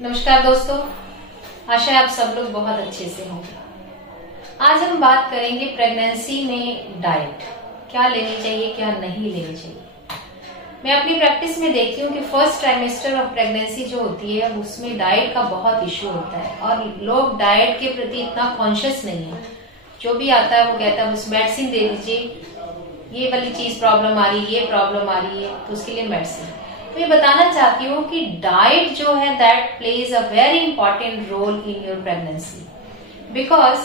नमस्कार दोस्तों, आशा है आप सब लोग बहुत अच्छे से होंगे। आज हम बात करेंगे प्रेगनेंसी में डाइट, क्या लेनी चाहिए क्या नहीं लेनी चाहिए। मैं अपनी प्रैक्टिस में देखती हूँ कि फर्स्ट ट्राइमेस्टर ऑफ प्रेगनेंसी जो होती है उसमें डाइट का बहुत इश्यू होता है और लोग डाइट के प्रति इतना कॉन्शियस नहीं है। जो भी आता है वो कहता है बस मेडिसिन दे दीजिए, ये वाली चीज प्रॉब्लम आ रही है, ये प्रॉब्लम आ रही है, तो उसके लिए मेडिसिन। तो ये बताना चाहती हूँ कि डाइट जो है that plays a very important role in your pregnancy, because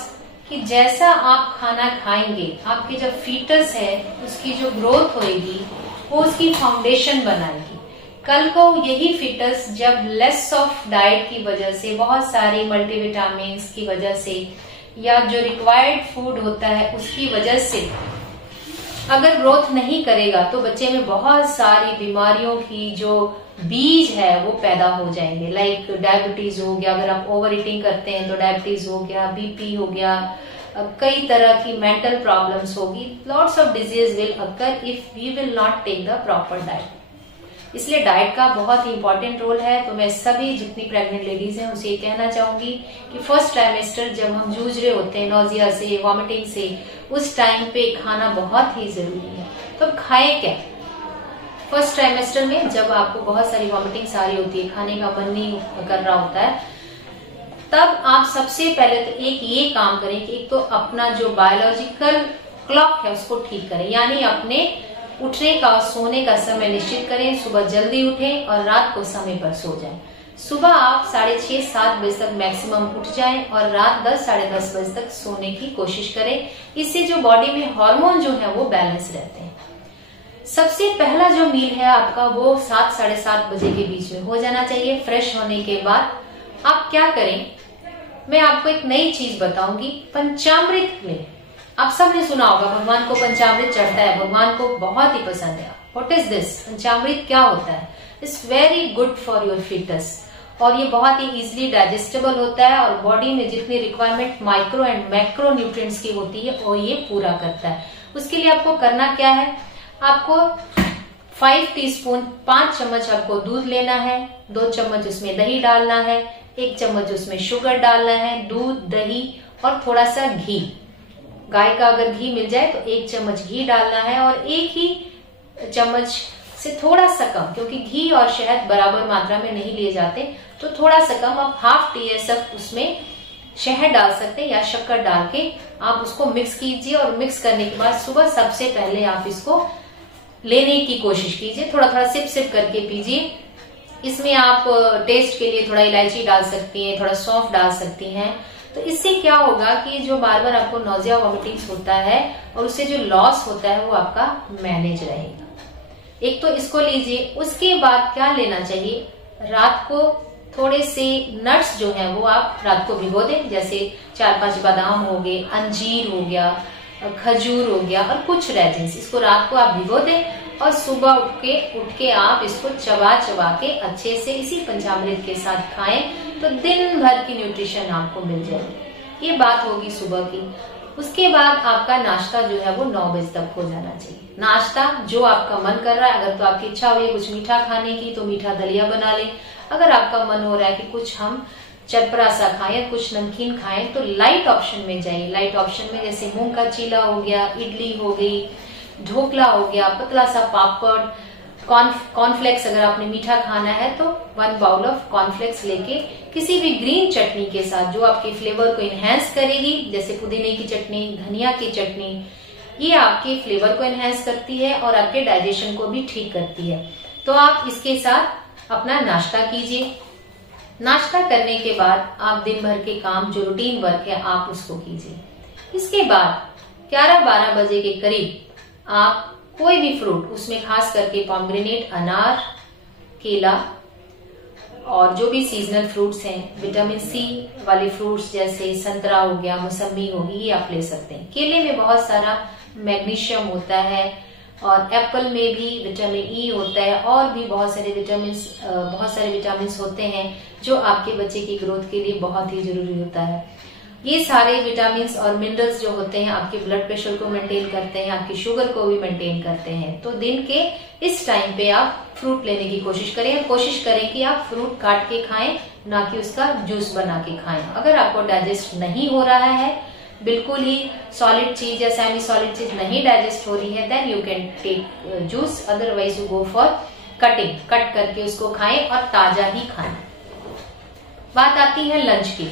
कि जैसा आप खाना खाएंगे आपके जो फीटस है उसकी जो ग्रोथ होएगी वो उसकी फाउंडेशन बनाएगी। कल को यही फीटस जब लेस ऑफ डाइट की वजह से, बहुत सारी मल्टीविटामिन की वजह से या जो रिक्वायर्ड फूड होता है उसकी वजह से अगर ग्रोथ नहीं करेगा तो बच्चे में बहुत सारी बीमारियों की जो बीज है वो पैदा हो जाएंगे। लाइक डायबिटीज हो गया, अगर आप ओवर ईटिंग करते हैं तो डायबिटीज हो गया, बीपी हो गया, कई तरह की मेंटल प्रॉब्लम्स होगी। Lots of disease will occur if we will not take the proper diet. इसलिए डाइट का बहुत ही इंपॉर्टेंट रोल है। तो मैं सभी जितनी प्रेग्नेंट लेडीज हैं उसे ये कहना चाहूंगी कि फर्स्ट ट्राइमेस्टर जब हम जूझ रहे होते हैं नोजिया से, वॉमिटिंग से, उस टाइम पे खाना बहुत ही जरूरी है। तो खाएं क्या फर्स्ट ट्राइमेस्टर में, जब आपको बहुत सारी वॉमिटिंग्स आ रही होती है, खाने का मन नहीं कर रहा होता है, तब आप सबसे पहले तो एक ये काम करें कि एक तो अपना जो बायोलॉजिकल क्लॉक है उसको ठीक करें, यानी अपने उठने का और सोने का समय निश्चित करें। सुबह जल्दी उठें और रात को समय पर सो जाएं। सुबह आप 6:30-7 बजे तक मैक्सिमम उठ जाएं और रात 10 साढ़े 10 बजे तक सोने की कोशिश करें। इससे जो बॉडी में हार्मोन जो है वो बैलेंस रहते हैं। सबसे पहला जो मील है आपका वो 7 साढ़े 7 बजे के बीच में हो जाना चाहिए। फ्रेश होने के बाद आप क्या करें, मैं आपको एक नई चीज बताऊंगी। पंचामृत में आप सबने सुना होगा भगवान को पंचामृत चढ़ता है, भगवान को बहुत ही पसंद है। What is this? पंचामृत क्या होता है? It's very good for your foetus और ये बहुत ही इजीली डाइजेस्टेबल होता है और बॉडी में जितनी requirement micro and macro nutrients की होती है वो ये पूरा करता है। उसके लिए आपको करना क्या है, आपको 5 टीस्पून 5 चम्मच आपको दूध लेना है, 2 चम्मच उसमें दही डालना है, 1 चम्मच उसमें शुगर डालना है, दूध, दही और थोड़ा सा घी। गाय का अगर घी मिल जाए तो 1 चम्मच घी डालना है और 1 ही चम्मच से थोड़ा सा कम, क्योंकि घी और शहद बराबर मात्रा में नहीं लिए जाते, तो थोड़ा सा कम आप ½ टीस्पून उसमें शहद डाल सकते हैं या शक्कर डाल के आप उसको मिक्स कीजिए। और मिक्स करने के बाद सुबह सबसे पहले आप इसको लेने की कोशिश कीजिए, थोड़ा थोड़ा सिप सिप करके पीजिए। इसमें आप टेस्ट के लिए थोड़ा इलायची डाल सकती हैं, थोड़ा सौंफ डाल सकती हैं। तो इससे क्या होगा कि जो बार बार आपको नोजिया वॉमिटिंग्स होता है और उससे जो लॉस होता है वो आपका मैनेज रहेगा। एक तो इसको लीजिए। उसके बाद क्या लेना चाहिए, रात को थोड़े से नट्स जो है वो आप रात को भिगो दें, जैसे 4-5 बादाम हो गए, अंजीर हो गया, खजूर हो गया और कुछ रेजिन्स, इसको रात को आप भिगो दें और सुबह उठ के आप इसको चबा चबा के अच्छे से इसी पंचामृत के साथ खाएं तो दिन भर की न्यूट्रिशन आपको मिल जाएगी। ये बात होगी सुबह की। उसके बाद आपका नाश्ता जो है वो 9 बजे तक हो जाना चाहिए। नाश्ता जो आपका मन कर रहा है, अगर तो आपकी इच्छा हुई है कुछ मीठा खाने की तो मीठा दलिया बना लें। अगर आपका मन हो रहा है कि कुछ हम चटपटा सा खाएं, कुछ नमकीन खाएं, तो लाइट ऑप्शन में जाइए। लाइट ऑप्शन में जैसे मूंग का चीला हो गया, इडली हो गई, ढोकला हो गया, पतला सा पापड़, कॉर्नफ्लेक्स, अगर आपने मीठा खाना है तो 1 बाउल ऑफ कॉर्नफ्लेक्स लेके किसी भी ग्रीन चटनी के साथ जो आपके फ्लेवर को इनहेंस करेगी, जैसे पुदीने की चटनी, धनिया की चटनी, ये आपके फ्लेवर को इनहेंस करती है और आपके डाइजेशन को भी ठीक करती है। तो आप इसके साथ अपना नाश्ता कीजिए। नाश्ता करने के बाद आप दिन भर के काम जो रूटीन वर्क है आप उसको कीजिए। इसके बाद 11-12 बजे के करीब आप कोई भी फ्रूट, उसमें खास करके पोमेग्रेनेट, अनार, केला और जो भी सीजनल फ्रूट्स हैं, विटामिन सी वाले फ्रूट्स जैसे संतरा हो गया, मौसम्बी होगी, ये आप ले सकते हैं। केले में बहुत सारा मैग्नीशियम होता है और एप्पल में भी विटामिन ई होता है और भी बहुत सारे विटामिन होते हैं जो आपके बच्चे की ग्रोथ के लिए बहुत ही जरूरी होता है। ये सारे विटामिन और मिनरल्स जो होते हैं आपके ब्लड प्रेशर को मेंटेन करते हैं, आपकी शुगर को भी मेंटेन करते हैं। तो दिन के इस टाइम पे आप फ्रूट लेने की कोशिश करें, और कोशिश करें कि आप फ्रूट काट के खाएं, ना कि उसका जूस बना के खाएं। अगर आपको डाइजेस्ट नहीं हो रहा है, बिल्कुल ही सॉलिड चीज या सेमी सॉलिड चीज नहीं डाइजेस्ट हो रही है, then you can take juice, otherwise you go for cutting, cut करके उसको खाएं और ताजा ही खाएं। बात आती है लंच की।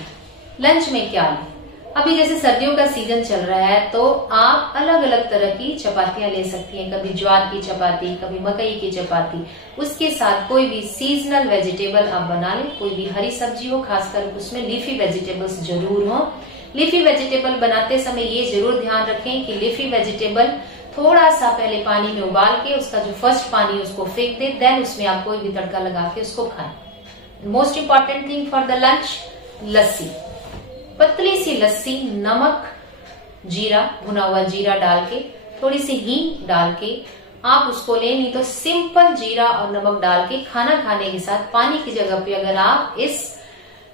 लंच में क्या लें? अभी जैसे सर्दियों का सीजन चल रहा है तो आप अलग अलग तरह की चपातियां ले सकती हैं, कभी ज्वार की चपाती, कभी मकई की चपाती। उसके साथ कोई भी सीजनल वेजिटेबल आप बना लें, कोई भी हरी सब्जी हो, खासकर उसमें लीफी वेजिटेबल्स जरूर हो। लीफी वेजिटेबल बनाते समय ये जरूर ध्यान रखें कि लीफी वेजिटेबल थोड़ा सा पहले पानी में उबाल के उसका जो फर्स्ट पानी उसको फेंक दे, देन उसमें आप कोई भी तड़का लगा के उसको खाएं। Most important thing for the lunch, lassi, पतली सी लस्सी, नमक, जीरा, भुना हुआ जीरा डाल के, थोड़ी सी हींग डाल के आप उसको लें। नहीं तो सिंपल जीरा और नमक डाल के खाना खाने के साथ पानी की जगह पे अगर आप इस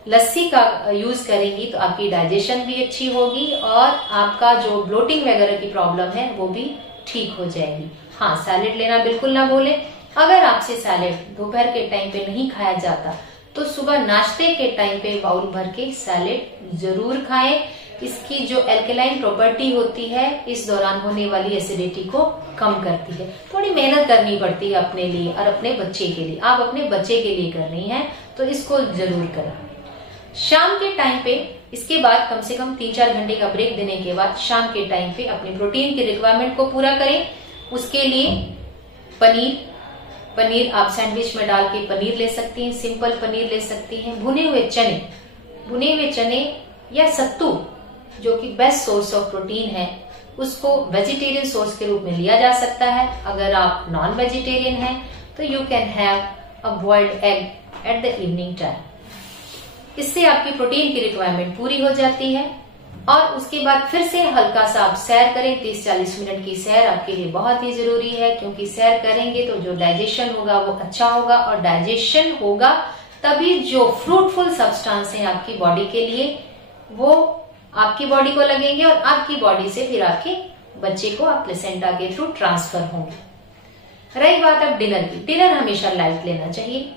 लस्सी का यूज करेंगी तो आपकी डाइजेशन भी अच्छी होगी और आपका जो ब्लोटिंग वगैरह की प्रॉब्लम है वो भी ठीक हो जाएगी। हाँ, सैलेड लेना बिल्कुल ना भूलें। अगर आपसे सैलेड दोपहर के टाइम पे नहीं खाया जाता तो सुबह नाश्ते के टाइम पे बाउल भर के सैलेड जरूर खाएं। इसकी जो एल्केलाइन प्रॉपर्टी होती है इस दौरान होने वाली एसिडिटी को कम करती है। थोड़ी मेहनत करनी पड़ती है अपने लिए और अपने बच्चे के लिए, आप अपने बच्चे के लिए कर रही हैं तो इसको जरूर करें। शाम के टाइम पे इसके बाद कम से कम 3-4 घंटे का ब्रेक देने के बाद शाम के टाइम पे अपने प्रोटीन की रिक्वायरमेंट को पूरा करें। उसके लिए पनीर आप सैंडविच में डाल के पनीर ले सकती हैं, सिंपल पनीर ले सकती हैं। भुने हुए चने या सत्तू जो कि बेस्ट सोर्स ऑफ प्रोटीन है, उसको वेजिटेरियन सोर्स के रूप में लिया जा सकता है। अगर आप नॉन वेजिटेरियन हैं तो you can have a boiled egg at the evening time. इससे आपकी प्रोटीन की रिक्वायरमेंट पूरी हो जाती है। और उसके बाद फिर से हल्का सा आप सैर करें। 30-40 मिनट की सैर आपके लिए बहुत ही जरूरी है, क्योंकि सैर करेंगे तो जो डाइजेशन होगा वो अच्छा होगा, और डाइजेशन होगा तभी जो फ्रूटफुल सब्सटेंस है आपकी बॉडी के लिए वो आपकी बॉडी को लगेंगे और आपकी बॉडी से फिर आपके बच्चे को आप प्लेसेंटा के थ्रू ट्रांसफर होंगे। रही बात अब डिनर की, डिनर हमेशा लाइट लेना चाहिए।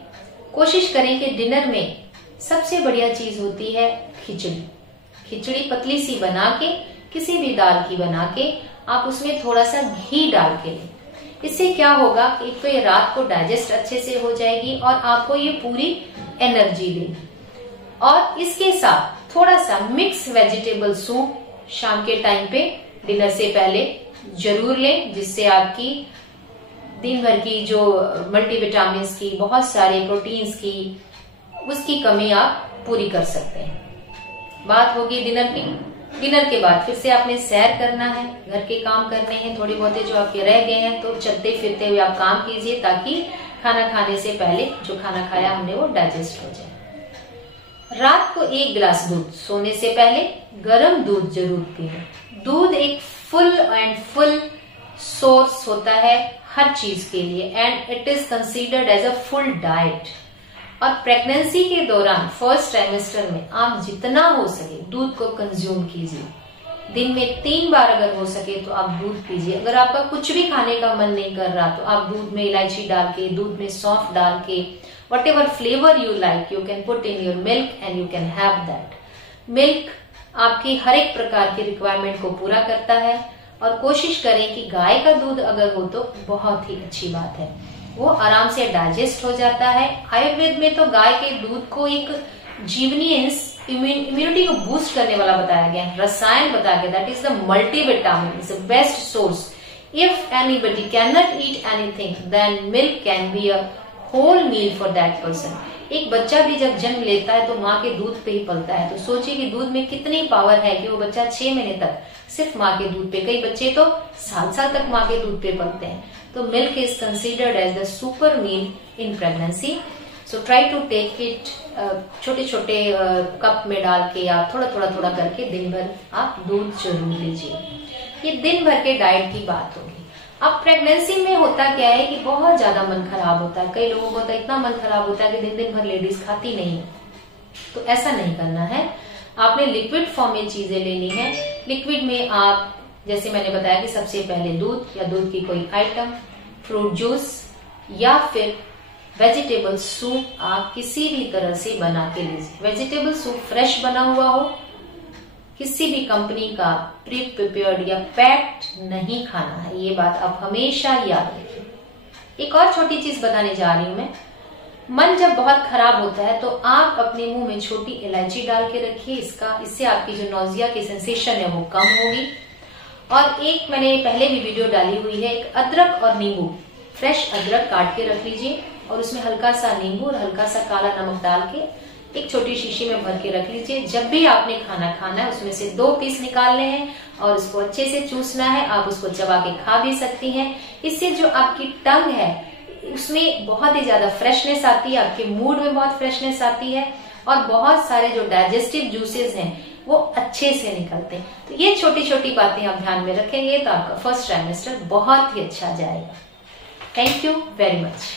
कोशिश करें कि डिनर में सबसे बढ़िया चीज होती है खिचड़ी पतली सी बना के, किसी भी दाल की बना के आप उसमें थोड़ा सा घी डाल के लें। इससे क्या होगा, एक तो ये रात को डाइजेस्ट अच्छे से हो जाएगी और आपको ये पूरी एनर्जी देगी। और इसके साथ थोड़ा सा मिक्स वेजिटेबल सूप शाम के टाइम पे डिनर से पहले जरूर लें, जिससे आपकी दिन भर की जो मल्टीविटामिन की, बहुत सारे प्रोटीन्स की, उसकी कमी आप पूरी कर सकते हैं। बात होगी डिनर की। डिनर के बाद फिर से आपने सैर करना है, घर के काम करने हैं थोड़ी बहुते जो आपके रह गए हैं, तो चलते फिरते हुए आप काम कीजिए ताकि खाना खाने से पहले जो खाना खाया हमने वो डाइजेस्ट हो जाए। रात को 1 गिलास दूध सोने से पहले गर्म दूध जरूर पिए। दूध एक फुल सोर्स होता है हर चीज के लिए and it is considered as a full diet. और प्रेगनेंसी के दौरान फर्स्ट ट्राइमेस्टर में आप जितना हो सके दूध को कंज्यूम कीजिए। दिन में 3 बार अगर हो सके तो आप दूध पीजिए। अगर आपका कुछ भी खाने का मन नहीं कर रहा तो आप दूध में इलायची डाल के, दूध में सौंफ डाल के, whatever flavor you like, you can put in your milk and you can have that. Milk आपकी हर एक प्रकार की रिक्वायरमेंट को पूरा करता है और कोशिश करें कि गाय का दूध अगर हो तो बहुत ही अच्छी बात है, वो आराम से डाइजेस्ट हो जाता है। आयुर्वेद में तो गाय के दूध को एक जीवनी इम्यूनिटी को बूस्ट करने वाला बताया गया है, रसायन बताया गया, that is the multivitamin, is the best source. If anybody can not eat anything then milk can be a whole meal for that person. एक बच्चा भी जब जन्म लेता है तो माँ के दूध पे ही पलता है, तो सोचिए कि दूध में कितनी पावर है कि वो बच्चा 6 महीने तक सिर्फ माँ के दूध पे, कई बच्चे तो साल तक माँ के दूध पे पलते हैं। तो milk is considered as the super meal in pregnancy. So try to take it, छोटे छोटे कप में डाल के आप थोड़ा करके दिन भर आप दूध जरूर लीजिए। ये दिन भर के डाइट की बात होगी। अब प्रेगनेंसी में होता क्या है कि बहुत ज्यादा मन खराब होता है, कई लोगों को तो इतना मन खराब होता है कि दिन भर लेडीज खाती नहीं है। तो ऐसा नहीं करना है। आपने लिक्विड फॉर्म में चीजें लेनी है। लिक्विड में आप, जैसे मैंने बताया कि सबसे पहले दूध या दूध की कोई आइटम, फ्रूट जूस या फिर वेजिटेबल सूप आप किसी भी तरह से बना के लीजिए। वेजिटेबल सूप फ्रेश बना हुआ हो, किसी भी कंपनी का प्री प्रिपेयर्ड या पैक्ड नहीं खाना है, ये बात आप हमेशा याद रखिए। एक और छोटी चीज बताने जा रही हूं मैं। मन जब बहुत खराब होता है तो आप अपने मुंह में छोटी इलायची डाल के रखिए, इससे आपकी जो नोजिया की सेंसेशन है वो कम होगी। और एक मैंने पहले भी वीडियो डाली हुई है, एक अदरक और नींबू, फ्रेश अदरक काट के रख लीजिए और उसमें हल्का सा नींबू और हल्का सा काला नमक डाल के एक छोटी शीशी में भर के रख लीजिए। जब भी आपने खाना खाना है उसमें से 2 पीस निकालने हैं और उसको अच्छे से चूसना है। आप उसको चबा के खा भी सकती हैं। इससे जो आपकी टंग है उसमें बहुत ही ज्यादा फ्रेशनेस आती है, आपके मूड में बहुत फ्रेशनेस आती है और बहुत सारे जो डाइजेस्टिव जूसेस हैं वो अच्छे से निकलते हैं। तो ये छोटी छोटी बातें आप ध्यान में रखेंगे तो आपका फर्स्ट ट्राइमेस्टर बहुत ही अच्छा जाएगा। Thank you very much.